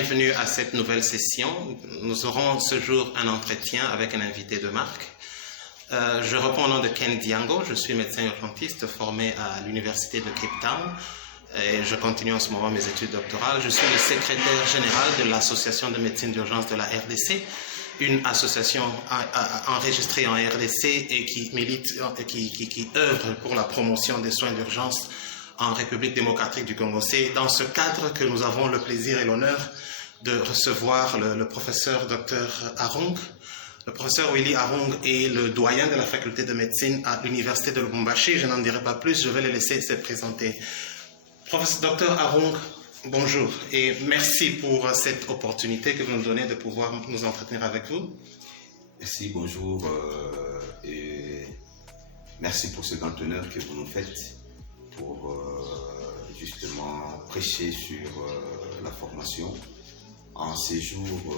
bienvenue à cette nouvelle session. Nous aurons ce jour un entretien avec un invité de marque. Je reprends le nom de Ken Diango, je suis médecin urgentiste formé à l'Université de Cape Town et je continue en ce moment mes études doctorales. Je suis le secrétaire général de l'Association de médecine d'urgence de la RDC, une association enregistrée en RDC et qui milite, qui œuvre pour la promotion des soins d'urgence en République démocratique du Congo. C'est dans ce cadre que nous avons le plaisir et l'honneur de recevoir le professeur Dr Arung. Le professeur Willy Arung est le doyen de la faculté de médecine à l'université de Lubumbashi. Je n'en dirai pas plus, je vais le laisser se présenter. Professeur Dr Arung, bonjour et merci pour cette opportunité que vous nous donnez de pouvoir nous entretenir avec vous. Merci, bonjour et merci pour ce grand honneur que vous nous faites pour justement prêcher sur la formation en ces jours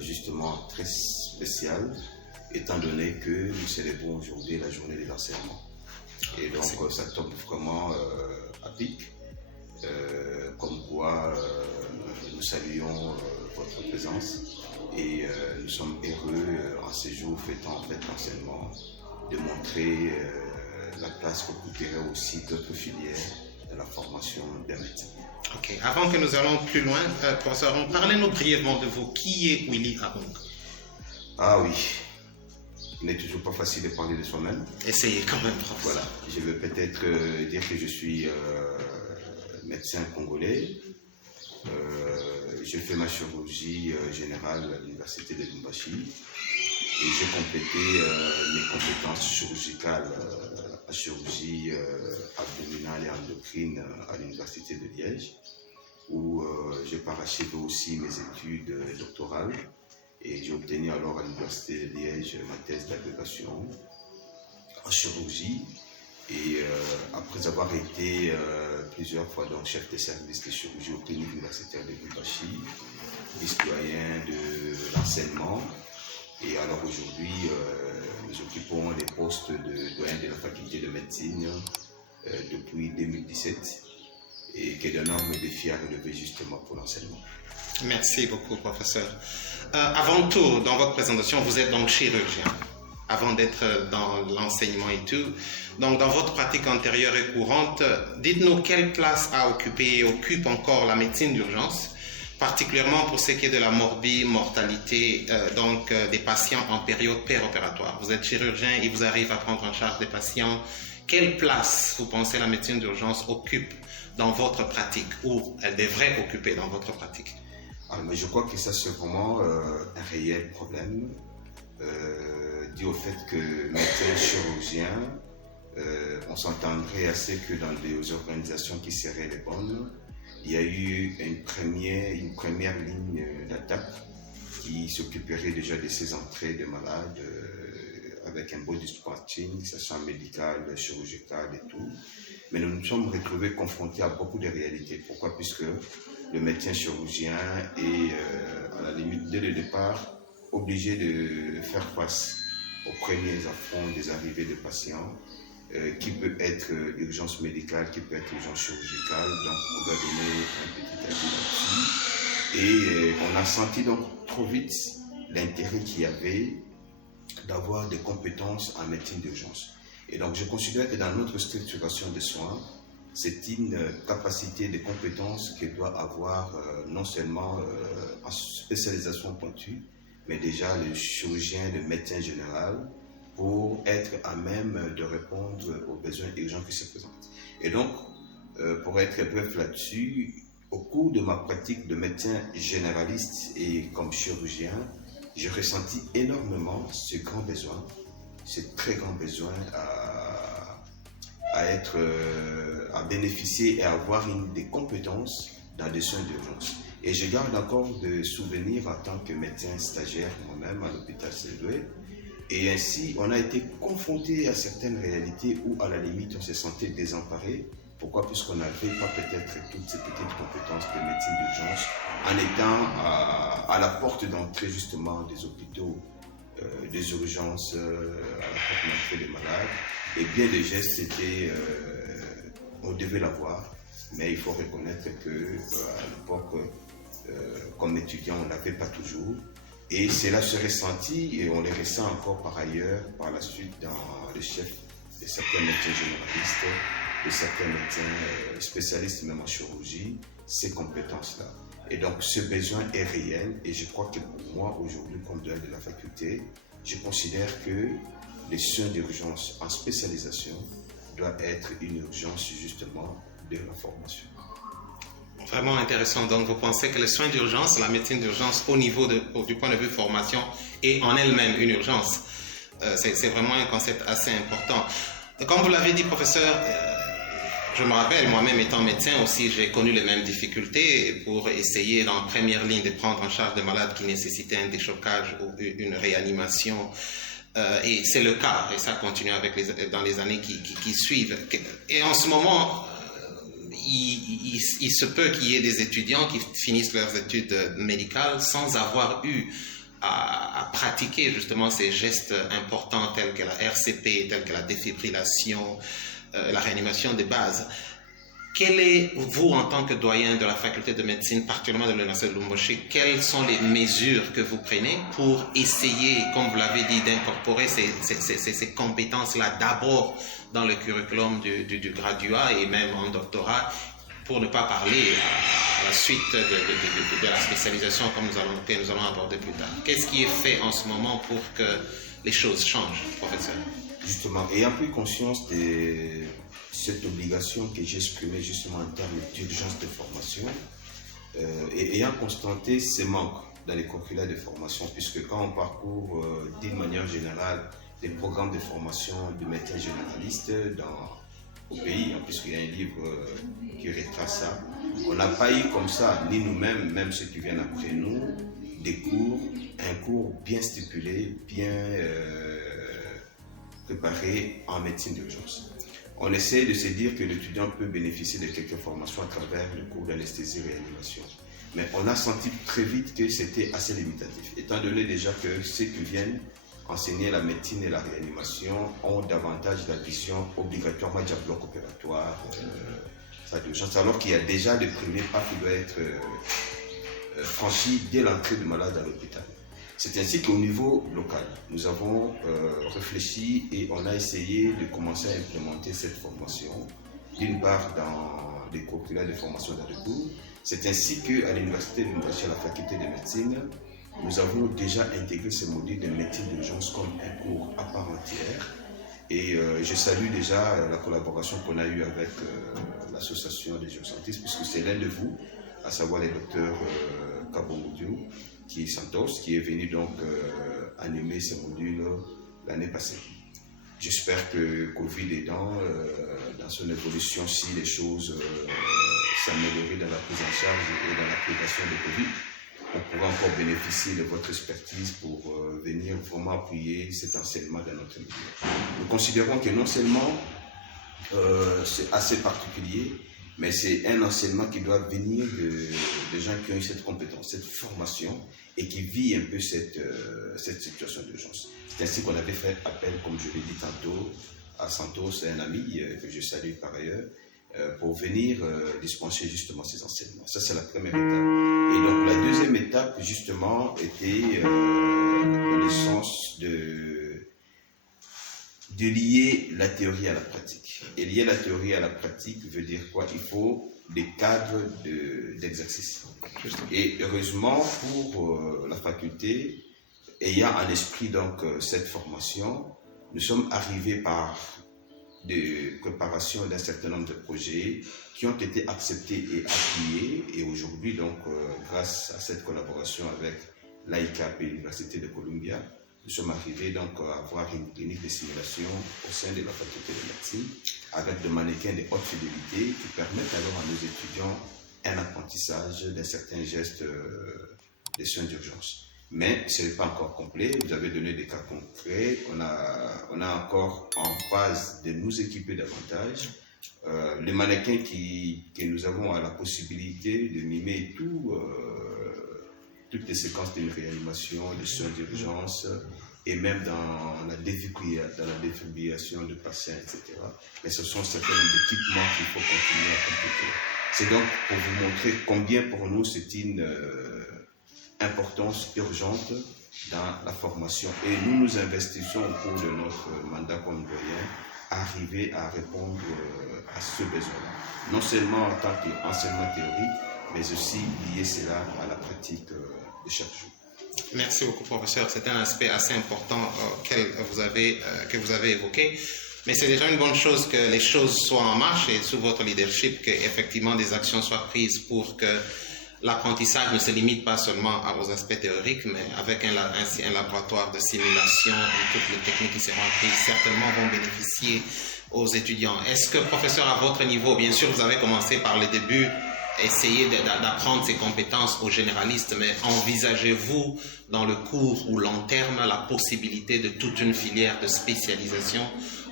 justement très spécial, étant donné que nous célébrons aujourd'hui la journée de l'enseignement. Et donc ça tombe vraiment à pic, comme quoi nous saluons votre présence et nous sommes heureux en ces jours fêtant en fait l'enseignement de montrer la place qu'occuperait aussi d'autres filières de la formation des médecins. Ok, avant que nous allons plus loin, professeur, parlez-nous brièvement de vous. Qui est Willy Arung? Ah oui, il n'est toujours pas facile de parler de soi-même. Essayez quand même, professeur. Voilà, je vais peut-être dire que je suis médecin congolais. Je fais ma chirurgie générale à l'université de Lubumbashi et j'ai complété mes compétences chirurgicales en chirurgie abdominale et endocrine à l'université de Liège, où j'ai parachevé aussi mes études doctorales et j'ai obtenu alors à l'université de Liège ma thèse d'agrégation en chirurgie. Et après avoir été plusieurs fois donc chef de service de chirurgie au clinique universitaire de Lubumbashi, vice-doyen de l'enseignement, et alors aujourd'hui nous occupons les postes de doyen de la faculté de médecine depuis 2017 et qui est d'énormes défis à relever justement pour l'enseignement. Merci beaucoup, professeur. Avant tout, dans votre présentation, vous êtes donc chirurgien, avant d'être dans l'enseignement et tout. Donc, dans votre pratique antérieure et courante, dites-nous quelle place a occupé et occupe encore la médecine d'urgence, particulièrement pour ce qui est de la mortalité des patients en période péropératoire. Vous êtes chirurgien et vous arrivez à prendre en charge des patients. Quelle place, vous pensez, la médecine d'urgence occupe dans votre pratique, ou elle devrait occuper dans votre pratique? Mais je crois que ça, c'est vraiment un réel problème dû au fait que médecins chirurgiens, on s'entendrait assez que dans des organisations qui seraient les bonnes, il y a eu une première ligne d'attaque qui s'occuperait déjà de ces entrées de malades avec un beau dispatching, sachant médical, chirurgical et tout. Mais nous nous sommes retrouvés confrontés à beaucoup de réalités. Pourquoi? Puisque le médecin chirurgien est à la limite dès le départ obligé de faire face aux premiers affronts des arrivées de patients, qui peut être urgence médicale, qui peut être urgence chirurgicale. Donc on doit donner un petit avis là-dessus. Et on a senti donc trop vite l'intérêt qu'il y avait d'avoir des compétences en médecine d'urgence. Et donc je considère que dans notre structuration de soins, c'est une capacité de compétences que doit avoir non seulement en spécialisation pointue, mais déjà le chirurgien, le médecin général, pour être à même de répondre aux besoins urgents qui se présentent. Et donc, pour être bref là-dessus, au cours de ma pratique de médecin généraliste et comme chirurgien, j'ai ressenti énormément ce grand besoin, ce très grand besoin à bénéficier et à avoir des compétences dans des soins d'urgence. Et je garde encore des souvenirs en tant que médecin stagiaire moi-même à l'hôpital Saint-Louis. Et ainsi, on a été confronté à certaines réalités où, à la limite, on se sentait désemparé. Pourquoi? Puisqu'on n'avait pas peut-être toutes ces petites compétences de médecine d'urgence en étant à la porte d'entrée justement des hôpitaux, des urgences, à la porte d'entrée des malades. Et bien des gestes, on devait l'avoir. Mais il faut reconnaître qu'à l'époque, comme étudiant, on n'avait pas toujours. Et cela se ressentit et on les ressent encore par ailleurs, par la suite, dans le chef de certains médecins généralistes, de certains médecins spécialistes même en chirurgie, ces compétences-là. Et donc ce besoin est réel et je crois que pour moi, aujourd'hui, comme doyen de la faculté, je considère que les soins d'urgence en spécialisation doivent être une urgence justement de la formation. Vraiment intéressant. Donc, vous pensez que les soins d'urgence, la médecine d'urgence, du point de vue formation, est en elle-même une urgence. C'est vraiment un concept assez important. Comme vous l'avez dit, professeur, je me rappelle, moi-même étant médecin aussi, j'ai connu les mêmes difficultés pour essayer en première ligne de prendre en charge des malades qui nécessitaient un déchocage ou une réanimation. Et c'est le cas, et ça continue dans les années qui suivent. Et en ce moment, il se peut qu'il y ait des étudiants qui finissent leurs études médicales sans avoir eu à pratiquer justement ces gestes importants tels que la RCP, tels que la défibrillation, la réanimation de base. Quel est, vous, en tant que doyen de la faculté de médecine, particulièrement de l'Université de Lubumbashi, quelles sont les mesures que vous prenez pour essayer, comme vous l'avez dit, d'incorporer ces compétences-là d'abord dans le curriculum du graduat et même en doctorat, pour ne pas parler à la suite de la spécialisation que nous allons aborder plus tard. Qu'est-ce qui est fait en ce moment pour que les choses changent, professeur? Justement, ayant pris conscience de cette obligation que j'ai exprimée justement en termes d'urgence de formation et ayant constaté ces manques dans les curricula de formation, puisque quand on parcourt d'une manière générale des programmes de formation de médecins généralistes au pays, puisqu'il y a un livre qui retrace ça, on n'a pas eu comme ça, ni nous-mêmes, même ceux qui viennent après nous, un cours bien stipulé, bien préparé en médecine d'urgence. On essaie de se dire que l'étudiant peut bénéficier de quelques formations à travers le cours d'anesthésie-réanimation. Mais on a senti très vite que c'était assez limitatif, étant donné déjà que ceux qui viennent enseigner la médecine et la réanimation ont davantage la vision obligatoirement du bloc opératoire, d'urgence, alors qu'il y a déjà le premier pas qui doit être franchi dès l'entrée du malade à l'hôpital. C'est ainsi qu'au niveau local, nous avons réfléchi et on a essayé de commencer à implémenter cette formation, d'une part dans les curricula de formation dans le cours. C'est ainsi qu'à l'Université de Lubumbashi, à la faculté de médecine, nous avons déjà intégré ce module de médecine d'urgence comme un cours à part entière. Et je salue déjà la collaboration qu'on a eue avec l'association des urgentistes, puisque c'est l'un de vous, à savoir le docteur Kabongoudou, qui est Santos, qui est venu donc animer ce module l'année passée. J'espère que Covid aidant, dans son évolution, si les choses s'améliorent dans la prise en charge et dans l'application de Covid, on pourra encore bénéficier de votre expertise pour venir vraiment appuyer cet enseignement dans notre milieu. Nous considérons que non seulement c'est assez particulier, mais c'est un enseignement qui doit venir de gens qui ont eu cette compétence, cette formation et qui vivent un peu cette situation d'urgence. C'est ainsi qu'on avait fait appel, comme je l'ai dit tantôt, à Santos, un ami que je salue par ailleurs, pour venir dispenser justement ces enseignements. Ça, c'est la première étape. Et donc, la deuxième étape, justement, était dans le sens de lier la théorie à la pratique. Et lier la théorie à la pratique veut dire quoi? Il faut des cadres d'exercice. Et heureusement, pour la faculté, ayant en esprit donc cette formation, nous sommes arrivés par de préparation d'un certain nombre de projets qui ont été acceptés et appuyés. Et aujourd'hui, donc, grâce à cette collaboration avec l'ICAP et l'Université de Columbia, nous sommes arrivés donc à avoir une clinique de simulation au sein de la faculté de médecine avec des mannequins de haute fidélité qui permettent alors à nos étudiants un apprentissage d'un certain geste de soins d'urgence. Mais ce n'est pas encore complet. Vous avez donné des cas concrets. On a encore en phase de nous équiper davantage. Les mannequins que nous avons la possibilité de mimer toutes les séquences d'une réanimation, de soins d'urgence et même dans la défibrillation de patients, etc. Mais ce sont certains équipements qu'il faut continuer à compléter. C'est donc pour vous montrer combien pour nous c'est une importance urgente dans la formation. Et nous investissons au cours de notre mandat comme doyen à arriver à répondre à ce besoin-là. Non seulement en tant qu'enseignement théorique, mais aussi lier cela à la pratique de chaque jour. Merci beaucoup, professeur. C'est un aspect assez important que vous avez évoqué. Mais c'est déjà une bonne chose que les choses soient en marche et sous votre leadership, qu'effectivement des actions soient prises pour que l'apprentissage ne se limite pas seulement aux aspects théoriques, mais avec ainsi un laboratoire de simulation où toutes les techniques qui seront prises certainement vont bénéficier aux étudiants. Est-ce que, professeur, à votre niveau, bien sûr, vous avez commencé par les débuts, essayer d'apprendre ces compétences aux généralistes, mais envisagez-vous dans le court ou long terme la possibilité de toute une filière de spécialisation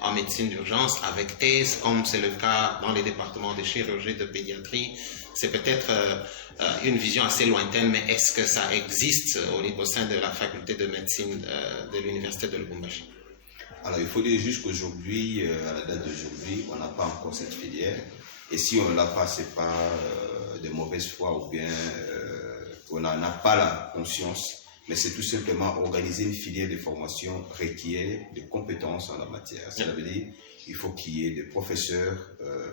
en médecine d'urgence avec thèse, comme c'est le cas dans les départements de chirurgie, de pédiatrie? C'est peut-être une vision assez lointaine, mais est-ce que ça existe au sein de la faculté de médecine de l'université de Lubumbashi? Alors il faut dire juste qu'aujourd'hui, à la date d'aujourd'hui, on n'a pas encore cette filière. Et si on ne l'a pas, c'est pas de mauvaise foi ou bien on n'en a pas la conscience, mais c'est tout simplement organiser une filière de formation requiert de compétences en la matière. Ça veut dire il faut qu'il y ait des professeurs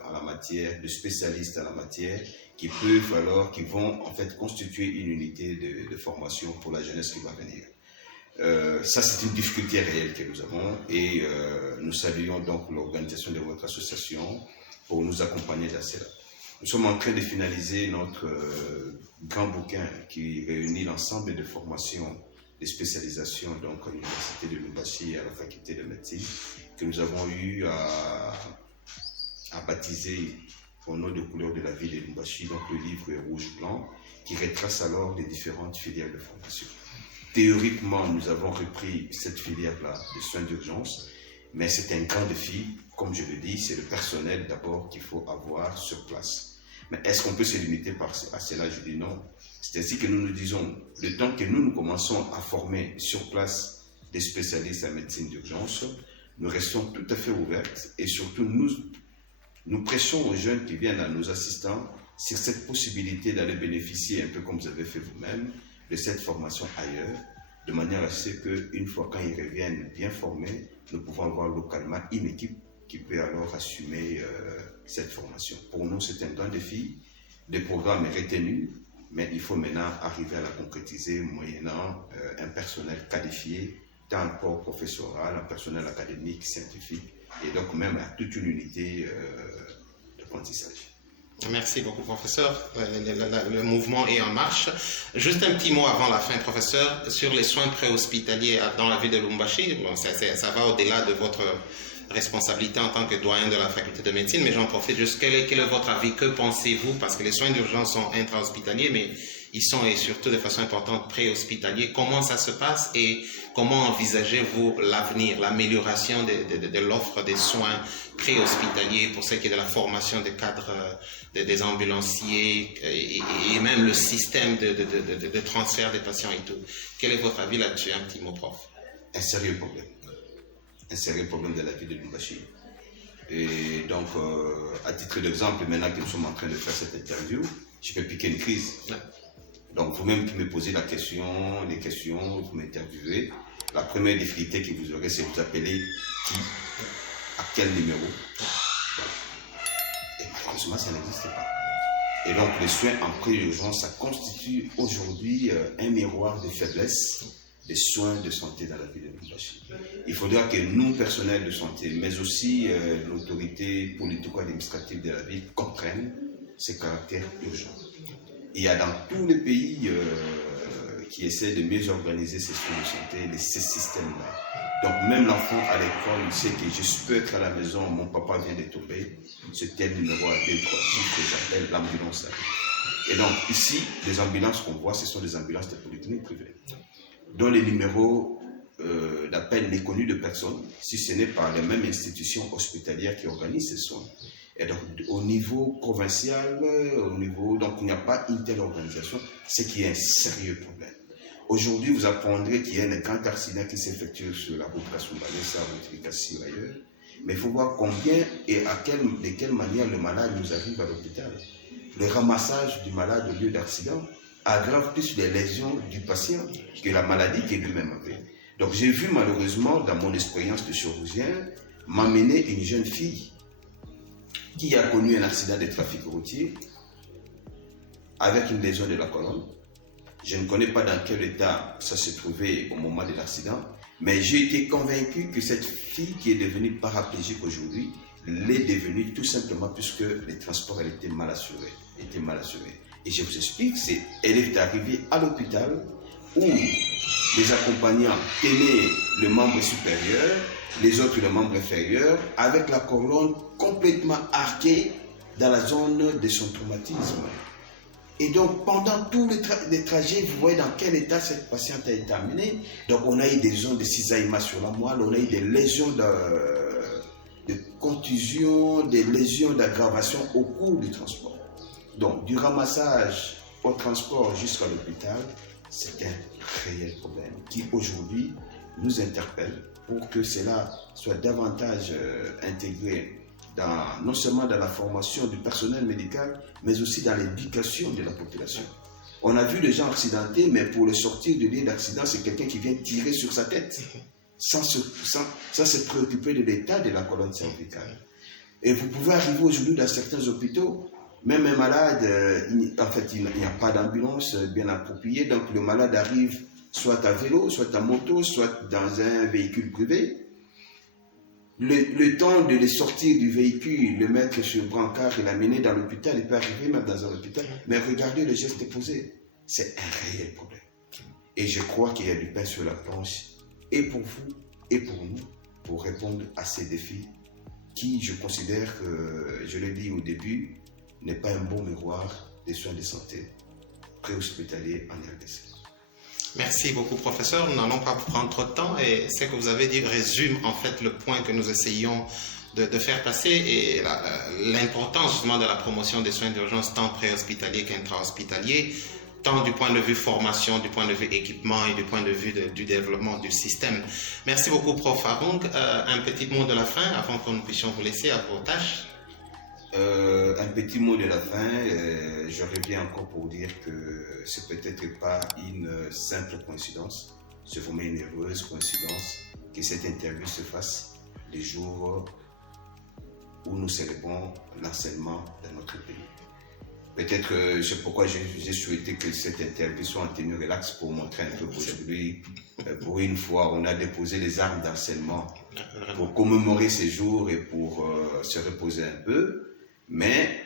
en la matière, des spécialistes en la matière, qui vont en fait constituer une unité de formation pour la jeunesse qui va venir. Ça, c'est une difficulté réelle que nous avons et nous saluons donc l'organisation de votre association pour nous accompagner dans cela. Nous sommes en train de finaliser notre grand bouquin qui réunit l'ensemble des formations, des spécialisations donc à l'université de Lubumbashi et à la faculté de médecine que nous avons eu à baptiser au nom de couleur de la ville de Lubumbashi, donc le livre rouge-blanc qui retrace alors les différentes filières de formation. Théoriquement, nous avons repris cette filière-là de soins d'urgence, mais c'est un grand défi. Comme je le dis, c'est le personnel d'abord qu'il faut avoir sur place. Mais est-ce qu'on peut se limiter à cela? Je dis non. C'est ainsi que nous nous disons, le temps que nous commençons à former sur place des spécialistes en médecine d'urgence, nous restons tout à fait ouverts et surtout nous prêchons aux jeunes qui viennent à nos assistants sur cette possibilité d'aller bénéficier, un peu comme vous avez fait vous-même, de cette formation ailleurs, de manière à ce qu'une fois quand ils reviennent bien formés, nous pouvons avoir localement une équipe qui peut alors assumer cette formation. Pour nous, c'est un grand défi. Le programme est retenu, mais il faut maintenant arriver à la concrétiser moyennant un personnel qualifié, tant un corps professoral, un personnel académique, scientifique, et donc même à toute une unité d'apprentissage. Merci beaucoup, professeur. Le mouvement est en marche. Juste un petit mot avant la fin, professeur, sur les soins préhospitaliers dans la ville de Lubumbashi. Bon, ça va au-delà de votre responsabilité en tant que doyen de la faculté de médecine, mais j'en profite juste. Quel est votre avis? Que pensez-vous? Parce que les soins d'urgence sont intra-hospitaliers, mais ils sont et surtout de façon importante préhospitaliers. Comment ça se passe et comment envisagez-vous l'avenir, l'amélioration de l'offre des soins préhospitaliers pour ce qui est de la formation des cadres, des ambulanciers et même le système de transfert des patients et tout? Quel est votre avis là-dessus? Un petit mot, prof. Un sérieux problème. Un sérieux problème de la ville de Lubumbashi. Et donc, à titre d'exemple, maintenant que nous sommes en train de faire cette interview, je peux piquer une crise. Ouais. Donc, vous-même qui me posez les questions, vous m'interviewez. La première difficulté que vous aurez, c'est de vous appeler qui, à quel numéro. Voilà. Et malheureusement, ça n'existe pas. Et donc, les soins en pré-urgence, ça constitue aujourd'hui un miroir de faiblesse des soins de santé dans la ville de Lubumbashi. Il faudra que nous, personnels de santé, mais aussi l'autorité politico-administrative de la ville, comprennent ces caractères urgents. Il y a dans tous les pays qui essaient de mieux organiser ces soins de santé, ces systèmes-là. Donc même l'enfant à l'école, il sait que je peux être à la maison, mon papa vient de tomber, ce tel numéro à 2, 3 chiffres, j'appelle l'ambulance. Et donc ici, les ambulances qu'on voit, ce sont des ambulances de polyclinique privée, dont les numéros d'appel n'est connu de personne, si ce n'est par les mêmes institutions hospitalières qui organisent ces soins. Et donc, au niveau provincial, donc il n'y a pas une telle organisation, ce qui est un sérieux problème. Aujourd'hui, vous apprendrez qu'il y a un grand accident qui s'effectue sur la route Kasumbalesa, route Rikasi ou ailleurs. Mais il faut voir combien et de quelle manière le malade nous arrive à l'hôpital. le ramassage du malade au lieu d'accident aggrave plus les lésions du patient que la maladie qu'il lui-même avait. Donc j'ai vu malheureusement dans mon expérience de chirurgien m'amener une jeune fille qui a connu un accident de trafic routier avec une lésion de la colonne. Je ne connais pas dans quel état ça se trouvait au moment de l'accident, mais j'ai été convaincu que cette fille qui est devenue paraplégique aujourd'hui l'est devenue tout simplement puisque les transports étaient mal assurés. Et je vous explique, elle est arrivée à l'hôpital où les accompagnants tenaient le membre supérieur, les autres le membre inférieur, avec la colonne complètement arquée dans la zone de son traumatisme. Et donc, pendant tous les trajets, vous voyez dans quel état cette patiente a été amenée. Donc, on a eu des zones de cisaillement sur la moelle, on a eu des lésions de contusion, des lésions d'aggravation au cours du transport. Donc, du ramassage au transport jusqu'à l'hôpital, c'est un réel problème qui aujourd'hui nous interpelle pour que cela soit davantage intégré non seulement dans la formation du personnel médical, mais aussi dans l'éducation de la population. On a vu des gens accidentés, mais pour le sortir du lieu d'accident, c'est quelqu'un qui vient tirer sur sa tête, sans se préoccuper de l'état de la colonne cervicale. Et vous pouvez arriver aujourd'hui dans certains hôpitaux, même un malade, il n'y a pas d'ambulance bien appropriée, donc le malade arrive soit à vélo, soit à moto, soit dans un véhicule privé. Le temps de les sortir du véhicule, le mettre sur le brancard et l'amener dans l'hôpital, il peut arriver même dans un hôpital, mais regardez le geste posé, c'est un réel problème. Et je crois qu'il y a du pain sur la planche, et pour vous, et pour nous, pour répondre à ces défis qui, je considère que, je l'ai dit au début, n'est pas un bon miroir des soins de santé préhospitaliers en RDC. Merci beaucoup, professeur. Nous n'allons pas vous prendre trop de temps et ce que vous avez dit résume en fait le point que nous essayons de faire passer et l'importance justement de la promotion des soins d'urgence tant préhospitaliers qu'intra-hospitaliers, tant du point de vue formation, du point de vue équipement et du point de vue du développement du système. Merci beaucoup, Prof. Arung. Un petit mot de la fin avant que nous puissions vous laisser à vos tâches. Un petit mot de la fin, je reviens encore pour dire que c'est peut-être pas une simple coïncidence, c'est vraiment une heureuse coïncidence que cette interview se fasse les jours où nous célébrons l'enseignement dans notre pays. Peut-être c'est pourquoi j'ai souhaité que cette interview soit en tenue relax pour montrer un peu qu'aujourd'hui, pour une fois, on a déposé les armes d'enseignement pour commémorer ces jours et pour se reposer un peu. Mais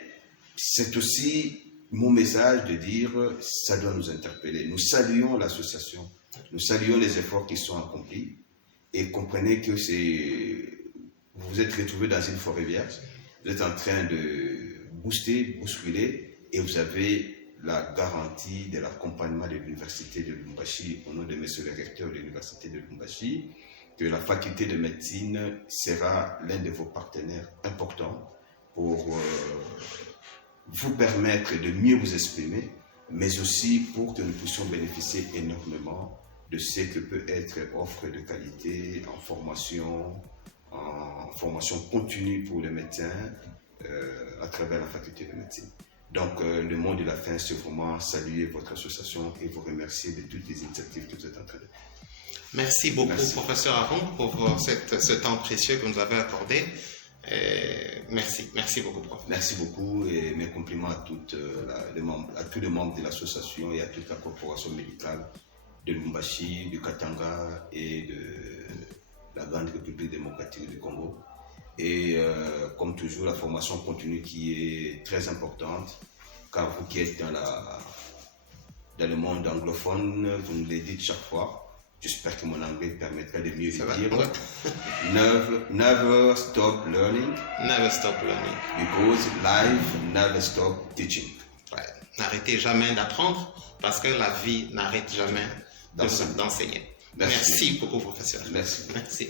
c'est aussi mon message de dire ça doit nous interpeller. Nous saluons l'association, nous saluons les efforts qui sont accomplis et comprenez que vous vous êtes retrouvés dans une forêt vierge, vous êtes en train de bousculer et vous avez la garantie de l'accompagnement de l'Université de Lubumbashi au nom de monsieur le recteur de l'Université de Lubumbashi, que la faculté de médecine sera l'un de vos partenaires importants pour vous permettre de mieux vous exprimer, mais aussi pour que nous puissions bénéficier énormément de ce que peut être offre de qualité en formation continue pour les médecins à travers la faculté de médecine. Donc le mot de la fin, c'est vraiment saluer votre association et vous remercier de toutes les initiatives que vous êtes en train de faire. Merci beaucoup, professeur Arung, pour ce temps précieux que vous nous avez accordé. Merci beaucoup, prof. Merci beaucoup et mes compliments à tous les membres de l'association et à toute la corporation médicale de Lubumbashi, du Katanga et de la Grande République démocratique du Congo. Et comme toujours, la formation continue qui est très importante, car vous qui êtes dans le monde anglophone, vous nous le dites chaque fois. J'espère que mon anglais permettra de mieux le dire. Ouais. Never stop learning. Never stop learning. Because life never stop teaching. Ouais. N'arrêtez jamais d'apprendre parce que la vie n'arrête jamais d'enseigner. Merci beaucoup, professeur. Merci. Merci.